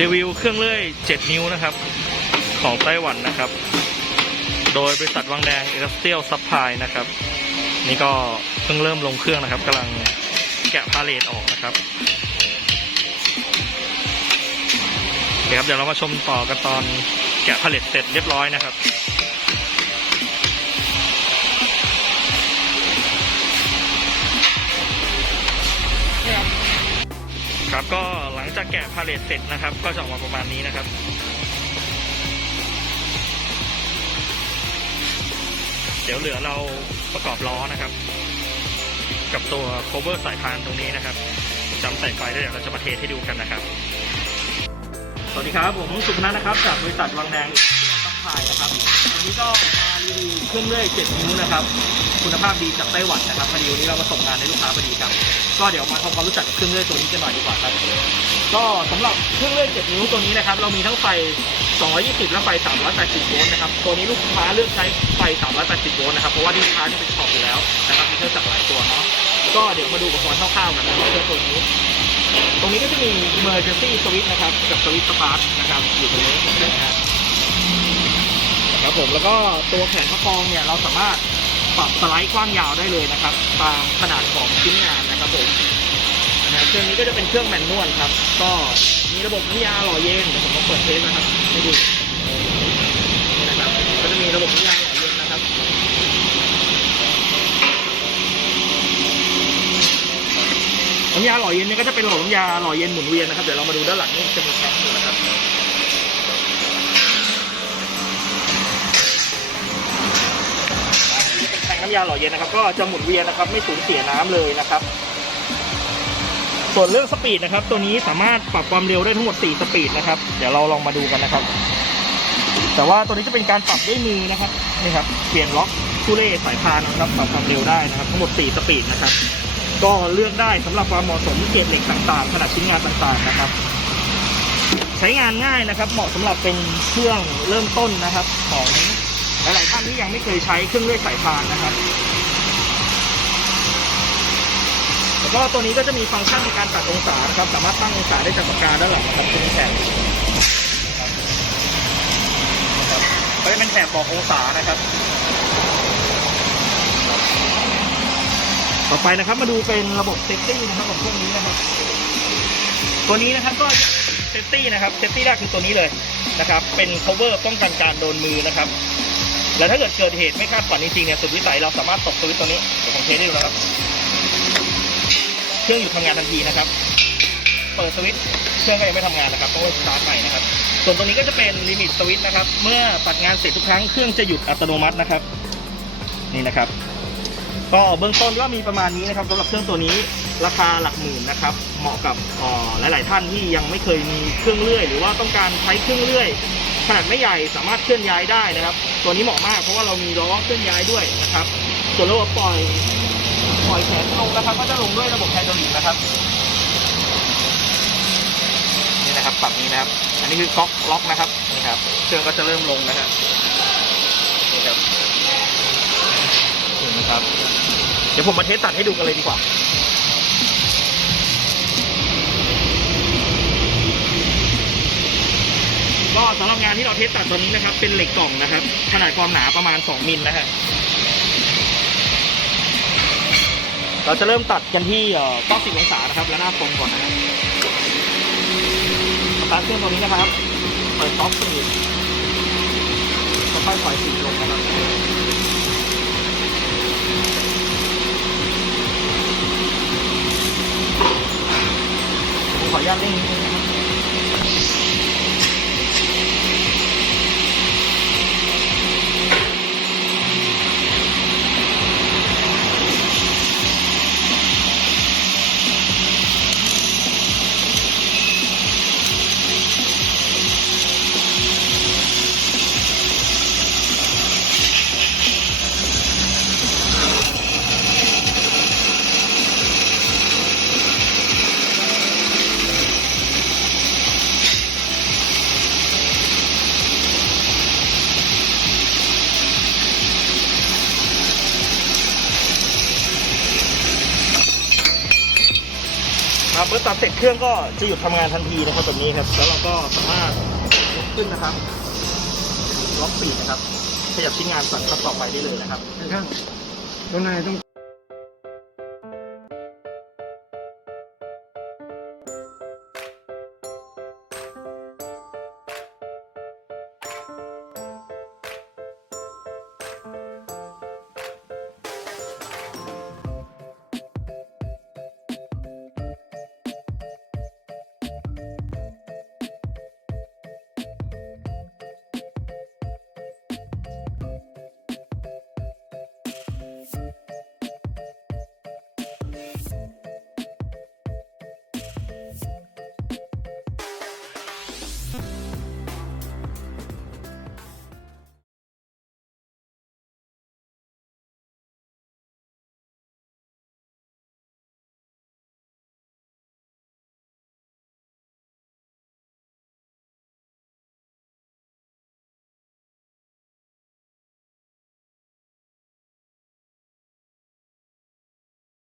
รีวิวเครื่องเลื่อย 7 นิ้วนะครับ ของไต้หวันนะครับ โดยบริษัทวังแดงอิรัสเตียลซัพพลายนะครับ นี่ก็เพิ่งเริ่มลงเครื่องนะครับกำลังแกะพาเลตออกนะครับโอเคครับเดี๋ยวเรามาชมต่อกันตอนแกะพาเลตเสร็จเรียบร้อยนะครับ ครับก็หลังจากแกะพาเลทเสร็จนะครับ ก็จะออกมาประมาณนี้นะครับเดี๋ยวเหลือเราประกอบล้อนะครับ กับตัว cover สายพานตรงนี้นะครับจำใส่ไฟแล้วเดี๋ยวเราจะมาเทสให้ดูกันนะครับ สวัสดีครับ ผมสุพนัทนะครับ จากบริษัทวังแดง ซัพพลายนะครับวันนี้ก็มารีวิวเครื่องเลื่อย7นิ้วนะครับ คุณภาพดีจากไต้หวันนะครับพอดีวันนี้เรามาส่งงานให้ลูกค้าพอดีครับ ก็เดี๋ยวมาทำความรู้จักกับเครื่องเลื่อยตัวนี้กันหน่อยดีกว่าครับ ก็สำหรับเครื่องเลื่อย7นิ้วตัวนี้นะครับ เรามีทั้งไฟ 220 และไฟ 380 โวลต์นะครับ ตัวนี้ลูกค้าเลือกใช้ไฟ 380 โวลต์นะครับ เพราะว่าที่ลูกค้านี่เป็นช็อปอยู่แล้วนะครับมีเครื่องจักรหลายตัวเนาะ ก็เดี๋ยวมาดูอุปกรณ์คร่าวๆกันนะครับเครื่องตัวนี้ตรงนี้ก็จะมี emergency switch นะครับ กับ switch start นะครับ อยู่ตรงนี้นะครับ ครับผมแล้วก็ตัวแขนประคองเนี่ยเราสามารถปรับสไลด์กว้างยาวได้เลยนะครับ ตามขนาดของชิ้นงานนะครับผมนะเครื่องนี้ก็จะเป็นเครื่องแมนนวลครับ ก็มีระบบน้ำยาหล่อเย็นเดี๋ยวผมต้องเปิดเทสนะครับให้ดูนะครับก็จะมีระบบน้ำยาหล่อเย็นนะครับน้ำยาหล่อเย็นเนี่ยก็จะเป็นระบบน้ำยาหล่อเย็นหมุนเวียนนะครับเดี๋ยวเรามาดูด้านหลังนี่จะมีแท้งอยู่นะครับ ยาหล่อเย็นนะครับ ก็จะหมุนเวียนนะครับ ไม่สูญเสียน้ำเลยนะครับ ส่วนเรื่องสปีดนะครับ ตัวนี้สามารถปรับความเร็วได้ทั้งหมด 4 สปีดนะครับ เดี๋ยวเราลองมาดูกันนะครับ แต่ว่าตัวนี้จะเป็นการปรับด้วยมือนะครับนี่ครับเปลี่ยนล็อกคู่เล่สายพานนะครับปรับความเร็วได้นะครับ ทั้งหมด 4 สปีดนะครับ ก็เลือกได้สำหรับความเหมาะสมเกรดเหล็กต่างๆขนาดชิ้นงานต่างๆนะครับใช้งานง่ายนะครับ เหมาะสำหรับเป็นเครื่องเริ่มต้นนะครับ ของ หลายๆท่านที่ยังไม่เคยใช้เครื่องเลื่อยสายพานนะครับ แล้วก็ตัวนี้ก็จะมีฟังก์ชันในการตัดองศานะครับ สามารถตั้งองศาได้จากปากกาด้านหลังนะครับตรงแถบนะครับก็จะเป็นแถบบอกองศานะครับ ต่อไปนะครับมาดูเป็นระบบเซฟตี้นะครับของพวกนี้นะครับ ตัวนี้นะครับก็เซฟตี้นะครับเซฟตี้แรกคือตัวนี้เลยนะครับ เป็น cover ป้องกันการโดนมือนะครับ และถ้าเกิดเกิดเหตุไม่คาดฝันจริงๆเนี่ยสุดวิสัยเราสามารถตกสวิตช์ตัวนี้เดี๋ยวผมเทสให้ดูนะครับ เครื่องหยุดทำงานทันทีนะครับ เปิดสวิตช์เครื่องก็ยังไม่ทำงานนะครับต้องสตาร์ทใหม่นะครับ ส่วนตรงนี้ก็จะเป็นลิมิตสวิตช์นะครับ เมื่อตัดงานเสร็จทุกครั้งเครื่องจะหยุดอัตโนมัตินะครับ นี่นะครับ ก็เบื้องต้นก็มีประมาณนี้นะครับสำหรับเครื่องตัวนี้ราคาหลักหมื่นนะครับ เหมาะกับหลาย ๆ ท่านที่ยังไม่เคยมีเครื่องเลื่อย หรือว่าต้องการใช้เครื่องเลื่อย ขนาดไม่ใหญ่สามารถเคลื่อนย้ายได้นะครับ ตัวนี้เหมาะมากเพราะว่าเรามีล้อเคลื่อนย้ายด้วยนะครับ ส่วนระบบปล่อยปล่อยแขนลงนะครับ ก็จะลงด้วยระบบไฮดรอลิกนะครับนี่นะครับปรับนี้นะครับ อันนี้คือก๊อกล็อกนะครับนี่ครับเครื่องก็จะเริ่มลงนะครับนี่ครับนะครับ เดี๋ยวผมมาเทสตัดให้ดูกันเลยดีกว่า สำหรับงานที่เราเทสตัดตัวนี้นะครับ เป็นเหล็กกล่องนะครับ ขนาดความหนาประมาณ 2 มิลนะฮะเราจะเริ่มตัดกันที่เอ่อ90องศานะครับและหน้าตรงก่อนนะครับสตาร์ทเครื่องตัวนี้นะครับ เปิดท็อปสีค่อยๆปล่อยสีลงนะครับขออนุญาตเร่งนิดนึง เมื่อตัดเสร็จเครื่องก็จะหยุดทำงานทันทีนะครับแบบนี้ครับแล้วเราก็สามารถยกขึ้นนะครับล็อกปีกนะครับขยับชิ้นงานสั่งขั้นต่อไปได้เลยนะครับข้างตรงไหนต้อง